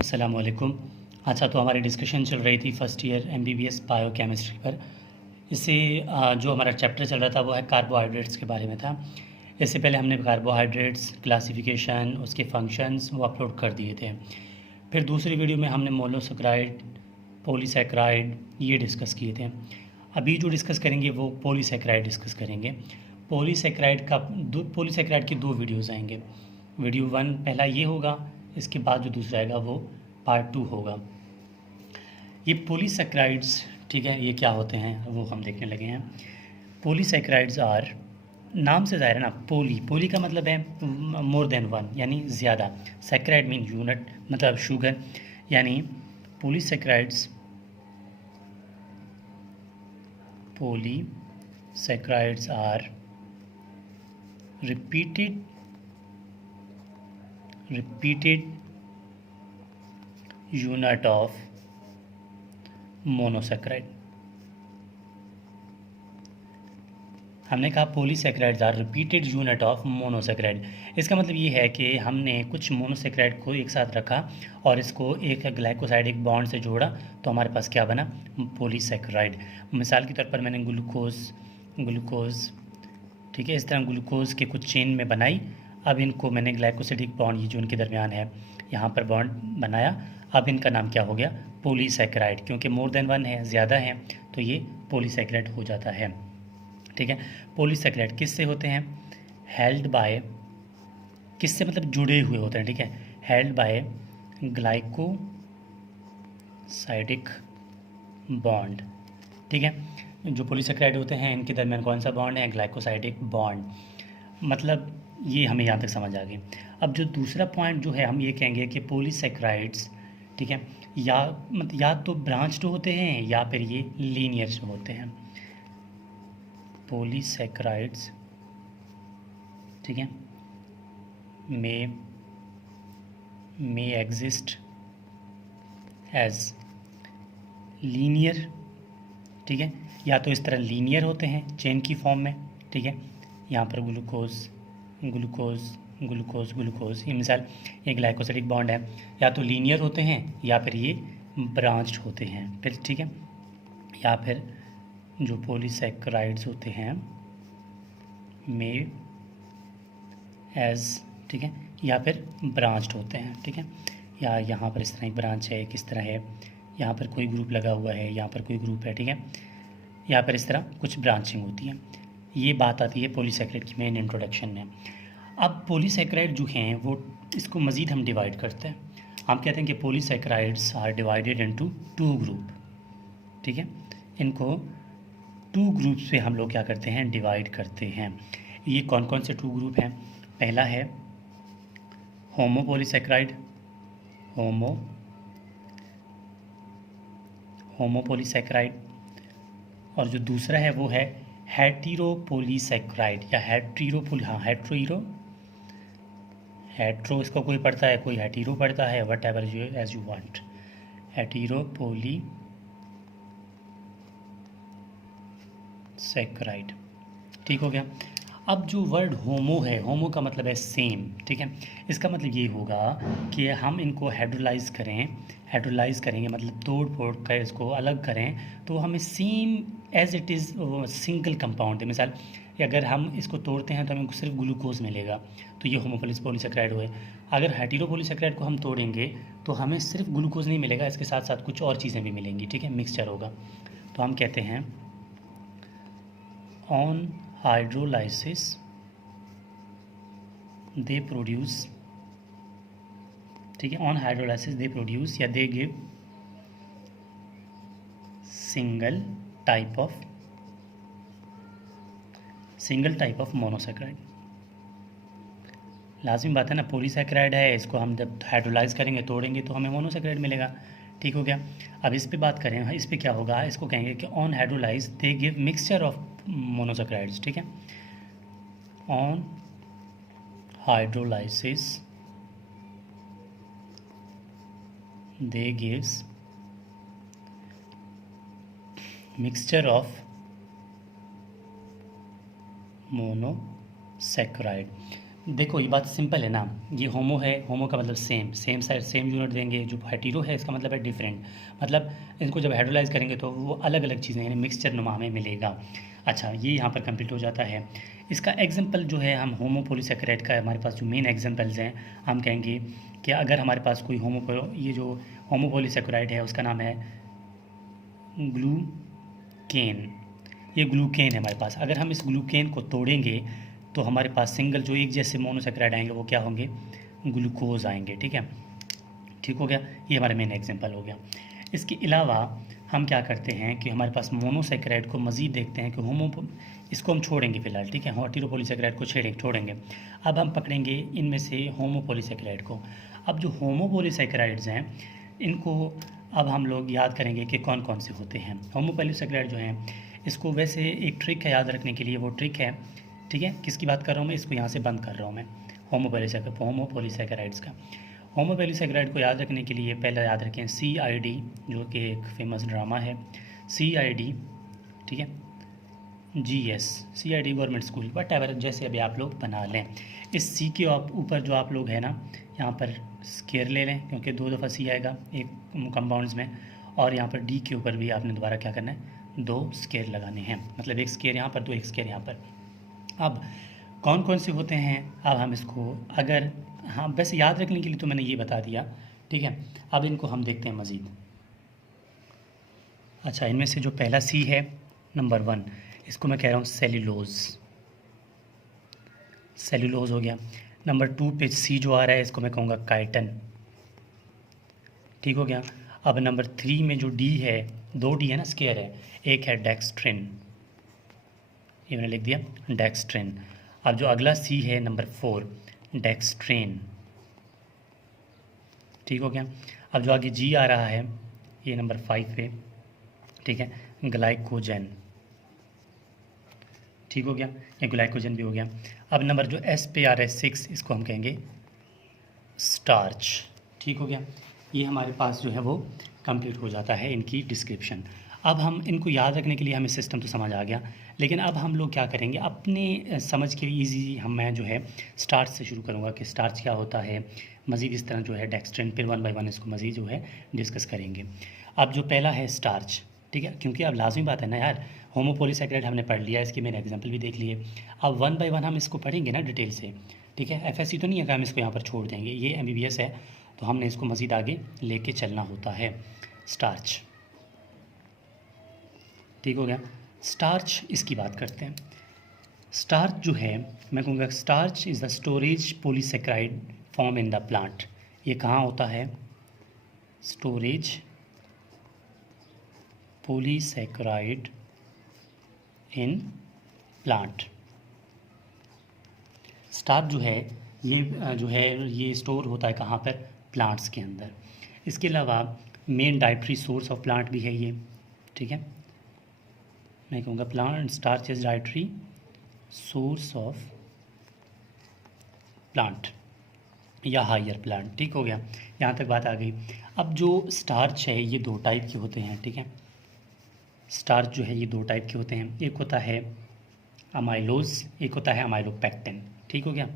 अस्सलाम वालेकुम। अच्छा, तो हमारी डिस्कशन चल रही थी फर्स्ट ईयर एमबीबीएस बायोकेमिस्ट्री पर। इससे जो हमारा चैप्टर चल रहा था वो है कार्बोहाइड्रेट्स के बारे में था। इससे पहले हमने कार्बोहाइड्रेट्स क्लासिफिकेशन, उसके फंक्शंस वो अपलोड कर दिए थे। फिर दूसरी वीडियो में हमने मोनोसेक्राइड, पॉलीसेक्राइड ये डिस्कस किए थे। अभी जो डिस्कस करेंगे वो पॉलीसेक्राइड डिस्कस करेंगे। पॉलीसेक्राइड की दो वीडियोज़ आएंगे। वीडियो 1 पहला ये होगा, इसके बाद जो दूसरा आएगा वो पार्ट 2 होगा। ये पॉलीसेक्राइड्स, ठीक है, ये क्या होते हैं वो हम देखने लगे हैं। पॉलीसेक्राइड्स आर, नाम से ज़ाहिर है ना, पोली का मतलब है मोर देन वन, यानी ज़्यादा। सेक्राइड मीन यूनिट, मतलब शुगर, यानी polysaccharides are repeated unit of monosaccharide. हमने कहा polysaccharides are repeated unit of monosaccharide. इसका मतलब ये है कि हमने कुछ मोनोसेक्राइड को एक साथ रखा और इसको एक ग्लाइकोसाइडिक बॉन्ड से जोड़ा, तो हमारे पास क्या बना, पॉलीसेक्राइड। मिसाल के तौर पर मैंने ग्लूकोज, ठीक है, इस तरह ग्लूकोज के कुछ चेन में बनाई। अब इनको मैंने ग्लाइकोसिडिक बॉन्ड, ये जो इनके दरमियान है, यहाँ पर बॉन्ड बनाया। अब इनका नाम क्या हो गया, पॉलीसेक्राइड, क्योंकि मोर देन वन है, ज़्यादा है, तो ये पॉलीसेक्राइड हो जाता है। ठीक है, पॉलीसेक्राइड किससे होते हैं, हेल्ड बाय, किससे मतलब जुड़े हुए होते हैं, ठीक है, हेल्ड बाय ग्लाइकोसाइडिक बॉन्ड। ठीक है, जो पॉलीसेक्राइड होते हैं इनके दरमियान कौन सा बॉन्ड है, ग्लाइकोसाइडिक बॉन्ड। मतलब ये हमें यहाँ तक समझ आ गई। अब जो दूसरा पॉइंट जो है, हम ये कहेंगे कि पॉलीसेक्राइड्स, ठीक है, या तो ब्रांच्ड होते हैं या फिर ये लीनियर होते हैं। पॉलीसेक्राइड्स, ठीक है, मे एग्जिस्ट एज लीनियर, ठीक है, या तो इस तरह लीनियर होते हैं चेन की फॉर्म में, ठीक है, यहाँ पर ग्लूकोज ये मिसाल, ये ग्लाइकोसिडिक बॉन्ड है, या तो लीनियर होते हैं या फिर ये ब्रांच्ड होते हैं, फिर ठीक है, या फिर जो पॉलीसेक्राइड्स होते हैं मे एज, ठीक है, या फिर ब्रांच्ड होते हैं, ठीक है, या यहाँ पर इस तरह एक ब्रांच है, किस तरह है, यहाँ पर कोई ग्रुप लगा हुआ है, यहाँ पर कोई ग्रुप है, ठीक है, यहाँ पर इस तरह कुछ ब्रांचिंग होती है। ये बात आती है पॉलीसेक्राइड की मेन इंट्रोडक्शन में। अब पॉलीसेक्राइड जो हैं वो, इसको मज़ीद हम डिवाइड करते हैं। हम कहते हैं कि polysaccharides are divided into 2 group, ठीक है, इनको 2 ग्रुप्स पे हम लोग क्या करते हैं, डिवाइड करते हैं। ये कौन कौन से 2 ग्रुप हैं, पहला है होमोपॉलीसेक्राइड, होमोपॉलीसेक्राइड, और जो दूसरा है वो है हेटेरोपॉलीसेक्राइड या हेट्रो इसको कोई पढ़ता है, कोई हेटेरो पढ़ता है, whatever as you want, heteropolysaccharide. ठीक हो गया। अब जो वर्ड होमो है, होमो का मतलब है सेम, ठीक है, इसका मतलब ये होगा कि हम इनको हाइड्रोलाइज करेंगे, मतलब तोड़ फोड़ कर इसको अलग करें, तो हमें same as it is single compound है। मिसाल, अगर हम इसको तोड़ते हैं तो हमें सिर्फ ग्लूकोज मिलेगा, तो ये होमोपॉलीसेक्राइड हुए। अगर हेटेरोपॉलीसेक्राइड को हम तोड़ेंगे तो हमें सिर्फ ग्लूकोज नहीं मिलेगा, इसके साथ साथ कुछ और चीज़ें भी मिलेंगी, ठीक है, मिक्सचर होगा। तो हम कहते हैं ऑन हाइड्रोलाइसिस दे प्रोड्यूस, ठीक है, ऑन हाइड्रोलाइसिस दे प्रोड्यूस या they give single type of monosaccharide. लाजमी बात है ना, पॉलीसेक्राइड है, इसको हम जब हाइड्रोलाइज करेंगे, तोड़ेंगे, तो हमें मोनोसेक्राइड मिलेगा। ठीक हो गया। अब इस पे बात करें, इस पे क्या होगा, इसको कहेंगे कि on hydrolyse they give mixture of monosaccharides, ठीक है, on hydrolysis they gives mixture of monosaccharide. देखो ये बात सिंपल है ना, ये होमो है, होमो का मतलब same, same side same unit देंगे। जो हेटेरो है इसका मतलब है डिफरेंट, मतलब इनको जब हाइड्रोलाइज करेंगे तो वो अलग अलग चीज़ें यानी मिक्सचर नुमा हमें मिलेगा। अच्छा, ये यहाँ पर कंप्लीट हो जाता है। इसका एग्जांपल जो है, हम होमो पॉलीसैकेराइड का हमारे पास जो मेन एग्जांपल्स हैं, हम कहेंगे कि अगर हमारे पास कोई ये जो होमो पॉलीसैकेराइड है उसका नाम है ग्लूकेन। ये ग्लूकेन है हमारे पास। अगर हम इस ग्लूकेन को तोड़ेंगे तो हमारे पास सिंगल जो एक जैसे मोनोसेक्राइड आएंगे वो क्या होंगे, ग्लूकोज आएंगे। ठीक है, ठीक हो गया, ये हमारा मेन एग्जांपल हो गया। इसके अलावा हम क्या करते हैं कि हमारे पास मोनोसेक्राइड को मज़ीद देखते हैं कि इसको हम छोड़ेंगे फिलहाल। ठीक है, हेटेरोपॉलीसेकेराइड को छोड़ेंगे। अब हम पकड़ेंगे इनमें से होमोपॉलीसेकेराइड को। अब जो होमोपॉलीसेकेराइड्स हैं इनको अब हम लोग याद करेंगे कि कौन कौन से होते हैं। होमोपॉलीसेकेराइड जो हैं, इसको वैसे एक ट्रिक है याद रखने के लिए, वो ट्रिक है, ठीक है, किसकी बात कर रहा हूँ मैं, इसको यहाँ से बंद कर रहा हूँ मैं, होमोपॉलीसेकेराइड्स का। होमोपॉलीसेकेराइड को याद रखने के लिए पहले याद रखें CID, जो कि एक फेमस ड्रामा है, CID, ठीक है, GS, CID government school, what ever, जैसे अभी आप लोग बना लें। इस C के ऊपर जो आप लोग हैं ना, यहाँ पर स्केयर ले लें क्योंकि 2 दफ़ा C आएगा एक कंपाउंड्स में, और यहाँ पर D के ऊपर भी आपने दोबारा क्या करना है, 2 स्केयर लगाने हैं, मतलब एक स्केयर यहाँ पर, 2 एक स्केयर यहाँ पर। अब कौन कौन से होते हैं, अब हम इसको अगर, हाँ वैसे याद रखने के लिए तो मैंने ये बता दिया, ठीक है। अब इनको हम देखते हैं मज़ीद। अच्छा, इनमें से जो पहला C है, नंबर 1, इसको मैं कह रहा हूँ सेल्यूलोज, सेल्यूलोज हो गया। नंबर 2 पे C जो आ रहा है इसको मैं कहूँगा काइटन, ठीक हो गया। अब नंबर 3 में जो D है, 2 D है ना, स्केयर है, एक है डेक्स्ट्रिन, ये मैंने लिख दिया डेक्स्ट्रिन। अब जो अगला C है नंबर 4, डेक्स्ट्रेन, ठीक हो गया। अब जो आगे G आ रहा है ये नंबर 5 पे, ठीक है, ग्लाइकोजन, ठीक हो गया, ये ग्लाइकोजन भी हो गया। अब नंबर जो S पे आ रहा है 6, इसको हम कहेंगे स्टार्च, ठीक हो गया। ये हमारे पास जो है वो कंप्लीट हो जाता है इनकी डिस्क्रिप्शन। अब हम इनको याद रखने के लिए हमें सिस्टम तो समझ आ गया, लेकिन अब हम लोग क्या करेंगे अपने समझ के लिए ईजी, मैं जो है स्टार्च से शुरू करूँगा कि स्टार्च क्या होता है। मज़ीद इस तरह जो है डेक्स्ट्रिन, फिर 1 बाय 1 इसको मज़ीद जो है डिस्कस करेंगे। अब जो पहला है स्टार्च, ठीक है, क्योंकि अब लाजमी बात है ना यार, होमोपॉलीसैकेराइड हमने पढ़ लिया, इसके मैंने एग्जांपल भी देख लिए। अब 1 बाय 1 हम इसको पढ़ेंगे ना डिटेल से, ठीक है। FSC तो नहीं है कि हम इसको यहाँ पर छोड़ देंगे, ये MBBS है तो हमने इसको मज़ीद आगे लेके चलना होता है। स्टार्च, ठीक हो गया। स्टार्च, इसकी बात करते हैं। स्टार्च जो है, मैं कहूँगा starch is the storage polysaccharide form in the plant. ये कहाँ होता है, storage polysaccharide in plant. Starch जो है ये स्टोर होता है कहाँ पर, प्लांट्स के अंदर। इसके अलावा main dietary source of plant भी है ये, ठीक है। मैं कहूँगा plant starch is dietary source of plant या हायर प्लांट, ठीक हो गया, यहाँ तक बात आ गई। अब जो स्टार्च है ये 2 टाइप के होते हैं, ठीक है। स्टार्च जो है ये 2 टाइप के होते हैं, एक होता है अमाइलोज, एक होता है अमाइलोपेक्टिन, ठीक हो गया।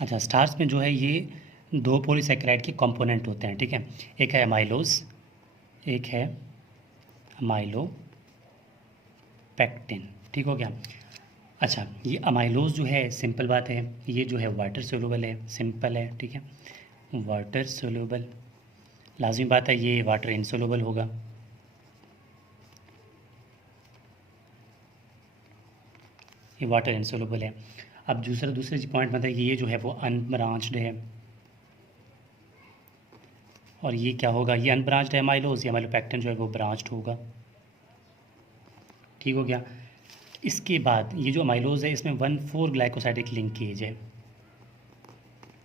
अच्छा, स्टार्च में जो है ये 2 पॉलीसेकेराइड के कंपोनेंट होते हैं, ठीक है, एक है अमाइलोज, एक है अमाइलोपेक्टिन, ठीक हो गया। अच्छा, ये अमाइलोज जो है सिंपल बात है, ये जो है वाटर सोल्यूबल है, सिंपल है, ठीक है, वाटर सोल्यूबल, लाजमी बात है ये वाटर इनसोल्यूबल होगा। ये वाटर इनसोल्यूबल है। अब दूसरे पॉइंट मतलब ये जो है वो अनब्रांच्ड है, और ये क्या होगा, ये अनब्रांच्ड है अमाइलोज, ये अमाइलोपेक्टिन जो है वो ब्रांच्ड होगा, ठीक हो गया। इसके बाद ये जो अमाइलोज है इसमें 1,4 ग्लाइकोसाइडिक लिंकेज है,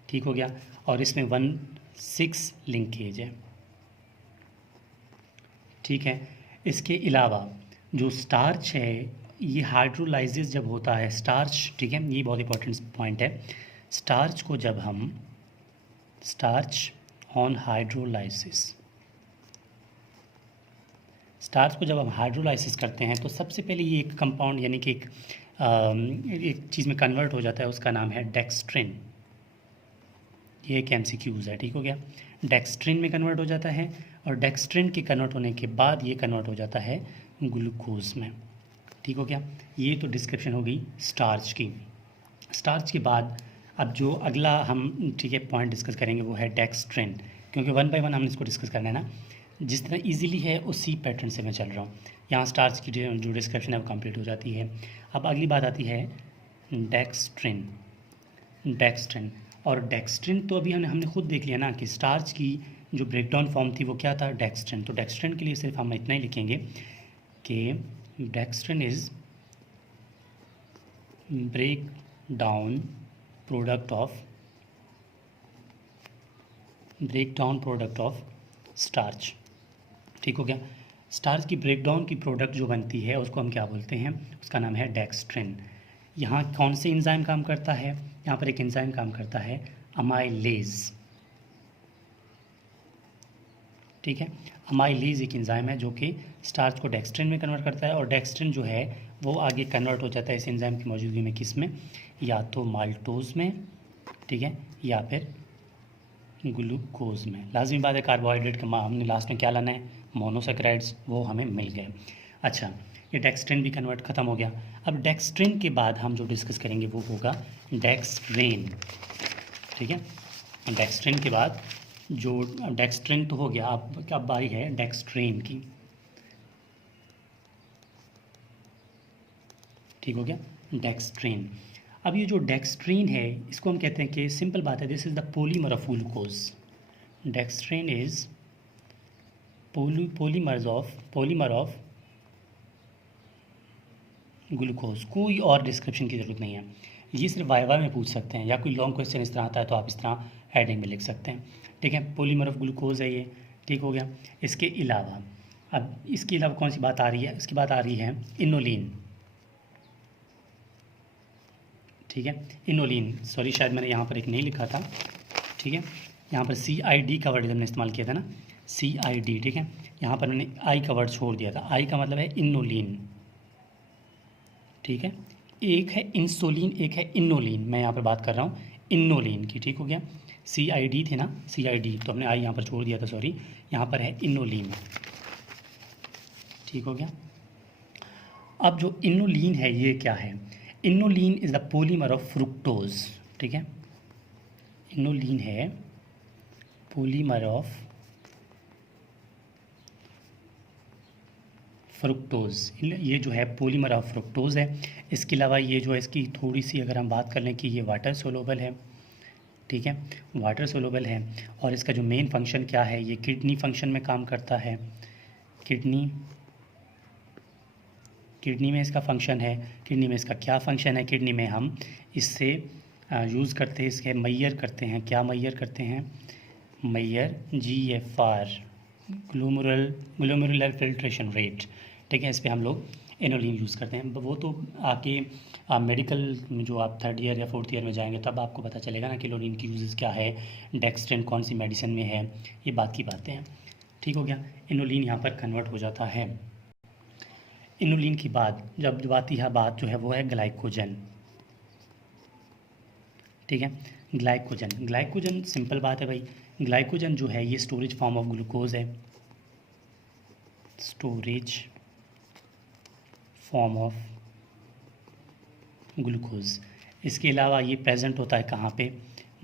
ठीक हो गया, और इसमें 1,6 लिंकेज है, ठीक है। इसके अलावा जो स्टार्च है ये हाइड्रोलाइसिस जब होता है स्टार्च, ठीक है, ये बहुत इंपॉर्टेंट पॉइंट है। स्टार्च को जब हम स्टार्च ऑन हाइड्रोलाइसिस, स्टार्च को जब हम हाइड्रोलाइसिस करते हैं तो सबसे पहले ये एक कंपाउंड यानी कि एक चीज़ में कन्वर्ट हो जाता है, उसका नाम है डेक्स्ट्रिन। ये एक MCQs है, ठीक हो गया। डेक्स्ट्रिन में कन्वर्ट हो जाता है और डेक्स्ट्रिन के कन्वर्ट होने के बाद ये कन्वर्ट हो जाता है ग्लूकोज में, ठीक हो गया। ये तो डिस्क्रिप्शन हो गई स्टार्च की। स्टार्च के बाद अब जो अगला हम ठीक है पॉइंट डिस्कस करेंगे वो है डेक्स्ट्रिन, क्योंकि वन बाय वन हमने इसको डिस्कस करना है ना। जिस तरह इजीली है उसी पैटर्न से मैं चल रहा हूँ। यहाँ स्टार्च की जो डिस्क्रिप्शन है वो कंप्लीट हो जाती है। अब अगली बात आती है डेक्स्ट्रिन। डेक्स्ट्रिन और डेक्स्ट्रिन तो अभी हमने खुद देख लिया ना कि स्टार्च की जो ब्रेकडाउन फॉर्म थी वो क्या था, डेक्स्ट्रिन। तो डेक्स्ट्रिन के लिए सिर्फ हम इतना ही लिखेंगे कि dextrin is break down product of starch, ठीक हो गया। स्टार्च की ब्रेकडाउन की प्रोडक्ट जो बनती है उसको हम क्या बोलते हैं, उसका नाम है डेक्स्ट्रिन। यहाँ कौन से एंजाइम काम करता है, यहाँ पर एक एंजाइम काम करता है अमाइलेज, ठीक है। अमाइलेज एक एंजाइम है जो कि स्टार्च को डेक्स्ट्रिन में कन्वर्ट करता है और डेक्स्ट्रिन जो है वो आगे कन्वर्ट हो जाता है इस एंजाइम की मौजूदगी में, किस में, या तो माल्टोज में, ठीक है, या फिर ग्लूकोज में। लाजमी बात है कार्बोहाइड्रेट का हमने लास्ट में क्या लाना है, मोनोसेक्राइड्स, वो हमें मिल गए। अच्छा, ये डेक्स्ट्रिन भी कन्वर्ट ख़त्म हो गया। अब डेक्स्ट्रिन के बाद हम जो डिस्कस करेंगे वो होगा डेक्स्ट्रेन, ठीक है। डेक्स्ट्रिन के बाद जो डेक्स्ट्रिन तो हो गया, अब बारी है डेक्स्ट्रेन की, ठीक हो गया, डेक्स्ट्रेन। अब ये जो डेक्स्ट्रीन है इसको हम कहते हैं कि सिंपल बात है, this is the polymer of glucose. Dextran is polymer of glucose. कोई और डिस्क्रिप्शन की ज़रूरत नहीं है, ये सिर्फ वाइवा में पूछ सकते हैं या कोई लॉन्ग क्वेश्चन इस तरह आता है तो आप इस तरह हेडिंग में लिख सकते हैं, ठीक है। पॉलीमर ऑफ ग्लूकोज है ये, ठीक हो गया। इसके अलावा अब इसके अलावा कौन सी बात आ रही है, इसकी बात आ रही है इनोलिन, ठीक है। इनोलिन, सॉरी शायद मैंने यहाँ पर एक नहीं लिखा था, ठीक है। यहाँ पर CID का वर्ड हमने इस्तेमाल किया था ना, CID, ठीक है। यहाँ पर मैंने I का वर्ड छोड़ दिया था, I का मतलब है इनोलिन, ठीक है। एक है इंसुलिन, एक है इनोलिन, मैं यहाँ पर बात कर रहा हूँ इनोलिन की, ठीक हो गया। CID थे ना, CID, तो हमने I यहाँ पर छोड़ दिया था, सॉरी, यहाँ पर है इनोलिन, ठीक हो गया। अब जो इनोलिन है ये क्या है, inulin is the polymer of fructose, ठीक है। इनोलिन है पॉलीमर ऑफ फ्रुक्टोज, ये जो है पॉलीमर ऑफ फ्रुक्टोज है। इसके अलावा ये जो है इसकी थोड़ी सी अगर हम बात कर लें कि ये वाटर सोलुबल है, ठीक है, वाटर सोलुबल है। और इसका जो मेन फंक्शन क्या है, ये किडनी फंक्शन में काम करता है, किडनी में इसका फंक्शन है। किडनी में इसका क्या फंक्शन है, किडनी में हम इससे यूज़ करते हैं, इसके मैयर करते हैं, क्या मैयर करते हैं, Maihar GFR, glomerular filtration rate, ठीक है। इस पर हम लोग इनोलिन यूज़ करते हैं। वो तो आके मेडिकल में जो आप 3rd ईयर या 4th ईयर में जाएंगे तब आपको पता चलेगा ना कि इनोलिन की यूजेस क्या है, डेक्स्ट्रिन कौन सी मेडिसिन में है, ये बात की बातें हैं, ठीक हो गया। इनोलिन यहाँ पर कन्वर्ट हो जाता है। इनोलिन की बाद जब आती है बात जो है वो है ग्लाइकोजन, ठीक है। ग्लाइकोजन सिंपल बात है भाई, ग्लाइकोजन जो है ये स्टोरेज फॉर्म ऑफ ग्लूकोज है, स्टोरेज फॉर्म ऑफ ग्लूकोज। इसके अलावा ये प्रेजेंट होता है कहाँ पे,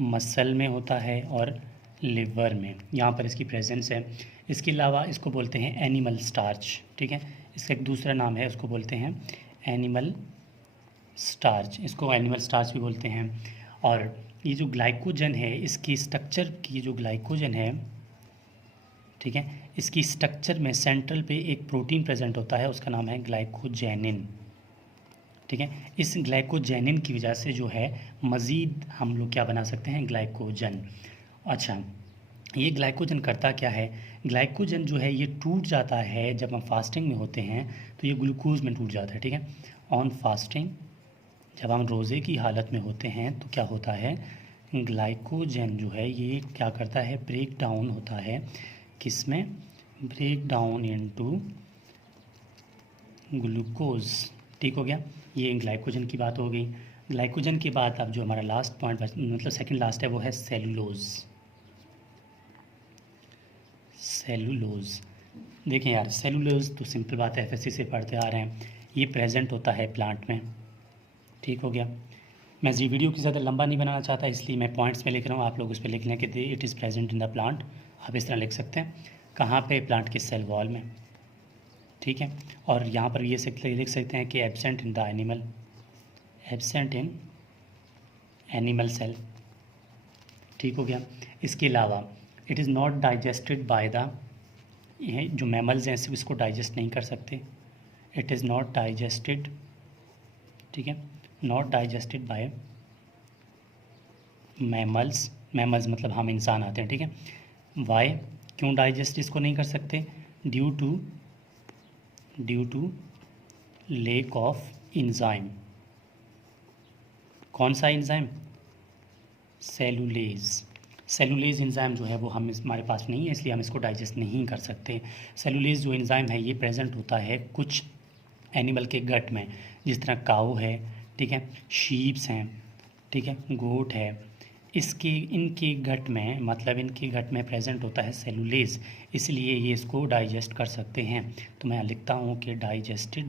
मसल में होता है और लिवर में, यहाँ पर इसकी प्रेजेंस है। इसके अलावा इसको बोलते हैं एनिमल स्टार्च, ठीक है। इसका एक दूसरा नाम है, उसको बोलते हैं एनिमल स्टार्च, इसको एनिमल स्टार्च भी बोलते हैं। और ये जो ग्लाइकोजन है इसकी स्ट्रक्चर की जो ग्लाइकोजन है, ठीक है, इसकी स्ट्रक्चर में सेंट्रल पे एक प्रोटीन प्रेजेंट होता है, उसका नाम है ग्लाइकोजेनिन, ठीक है। इस ग्लाइकोजेनिन की वजह से जो है मज़ीद हम लोग क्या बना सकते हैं, ग्लाइकोजन। अच्छा, ये ग्लाइकोजन करता क्या है, ग्लाइकोजन जो है ये टूट जाता है जब हम फास्टिंग में होते हैं तो ये ग्लूकोज में टूट जाता है, ठीक है। ऑन फास्टिंग, जब हम रोज़े की हालत में होते हैं तो क्या होता है, ग्लाइकोजन जो है ये क्या करता है, ब्रेक डाउन होता है, किस में, ब्रेक डाउन इनटू ग्लूकोज, ठीक हो गया। ये ग्लाइकोजन की बात हो गई। ग्लाइकोजन के बाद अब जो हमारा लास्ट पॉइंट मतलब सेकंड लास्ट है वो है सेलुलोज। सेलुलोज देखें यार, सेलुलोज तो सिंपल बात है, एफएससी से पढ़ते आ रहे हैं, ये प्रेजेंट होता है प्लांट में, ठीक हो गया। मैं इस वीडियो की ज़्यादा लंबा नहीं बनाना चाहता, इसलिए मैं पॉइंट्स में लिख रहा हूँ, आप लोग उस पर लिख लें कि it is present in the plant. आप इस तरह लिख सकते हैं, कहाँ पे, प्लांट के सेल वॉल में, ठीक है। और यहाँ पर ये लिख सकते हैं कि absent in the animal, absent in animal cell, ठीक हो गया। इसके अलावा it is not digested by the, जो मैमल्स हैं सिर्फ इसको डाइजेस्ट नहीं कर सकते, इट इज़ नॉट डाइजेस्टेड, ठीक है, not digested bye mammals, mammals मतलब हम इंसान आते हैं, ठीक है। वाई, क्यों डाइजेस्ट इसको नहीं कर सकते, due to lack of enzyme, कौन सा इंजाइम, सेलुलेज, सेलुलेज इंजाइम जो है वो हमारे पास नहीं है, इसलिए हम इसको डाइजेस्ट नहीं कर सकते। सेलुलेज जो इंजाइम है ये प्रेजेंट होता है कुछ एनिमल के गट में, जिस तरह काऊ है, ठीक है, शीप्स हैं, ठीक है, गोट है, इनके गट में, मतलब इनके गट में प्रेजेंट होता है सेलुलेज, इसलिए ये इसको डाइजेस्ट कर सकते हैं। तो मैं लिखता हूँ कि डाइजेस्टेड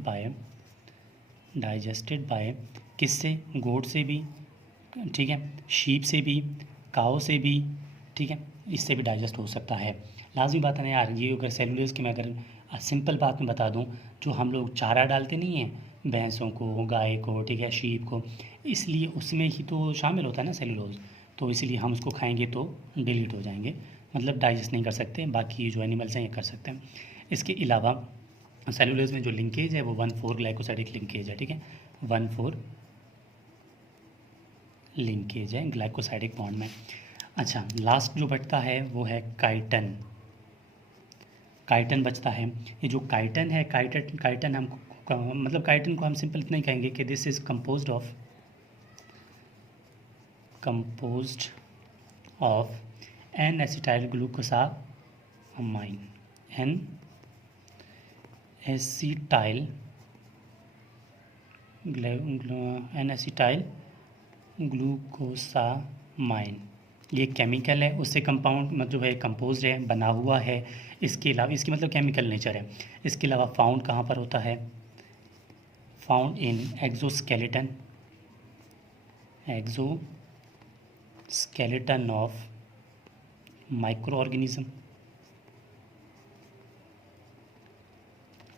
बाय किससे, गोट से भी, ठीक है, शीप से भी, काऊ से भी, ठीक है, इससे भी डाइजेस्ट हो सकता है। लाजमी बात है ना यार, ये अगर सेलुलेज की मैं अगर सिंपल बात में बता दूं, जो हम लोग चारा डालते नहीं हैं भैंसों को, गाय को, ठीक है, शीप को, इसलिए उसमें ही तो शामिल होता है ना सेलुलोज, तो इसलिए हम उसको खाएंगे तो डिलीट हो जाएंगे, मतलब डाइजेस्ट नहीं कर सकते। बाकी जो एनिमल्स हैं ये कर सकते हैं। इसके अलावा सेलुलोज में जो लिंकेज है वो 1,4 ग्लाइकोसाइडिक लिंकेज है, ठीक है, 1,4 लिंकेज है ग्लाइकोसाइडिक बॉन्ड में। अच्छा, लास्ट जो बचता है वो है काइटन, काइटन बचता है। ये जो काइटन है, काइटन हम मतलब काइटन को हम सिंपल इतना ही कहेंगे कि this is composed of N acetyl glucosamine, N acetyl glucosamine, ये केमिकल है, उससे कंपाउंड मतलब जो है कंपोज्ड है, बना हुआ है। इसके अलावा इसकी मतलब केमिकल नेचर है। इसके अलावा फाउंड कहाँ पर होता है, found in exoskeleton of micro organism,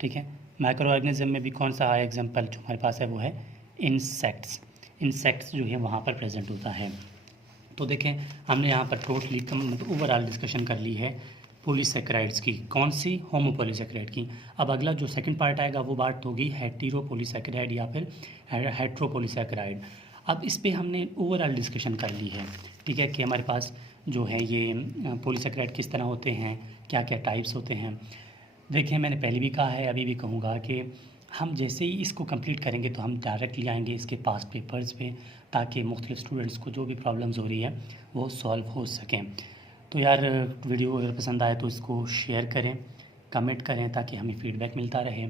ठीक है। माइक्रो ऑर्गेनिज्म में भी कौन सा एग्जाम्पल जो हमारे पास है वो है इंसेक्ट्स, इंसेक्ट्स जो है वहाँ पर प्रेजेंट होता है। तो देखें, हमने यहाँ पर टोटली मतलब ओवरऑल डिस्कशन कर ली है पॉलीसेकेराइड्स की, कौन सी, होमोपॉलीसेकेराइड की। अब अगला जो सेकंड पार्ट आएगा वो बात होगी हेटेरोपॉलीसेकेराइड या फिर हेट्रोपॉलीसेकेराइड। अब इस पे हमने ओवरऑल डिस्कशन कर ली है, ठीक है, कि हमारे पास जो है ये पॉलीसेकेराइड किस तरह होते हैं, क्या क्या टाइप्स होते हैं। देखिए, मैंने पहले भी कहा है, अभी भी कहूँगा कि हम जैसे ही इसको कंप्लीट करेंगे तो हम डायरेक्टली आएंगे इसके पास पेपर्स पे, ताकि मुख्तलिफ स्टूडेंट्स को जो भी प्रॉब्लम्स हो रही है वो सॉल्व हो सकें। तो यार, वीडियो अगर पसंद आए तो इसको शेयर करें, कमेंट करें, ताकि हमें फ़ीडबैक मिलता रहे,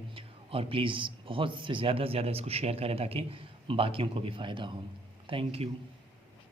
और प्लीज़ बहुत से ज़्यादा से ज़्यादा इसको शेयर करें ताकि बाकियों को भी फ़ायदा हो। Thank you.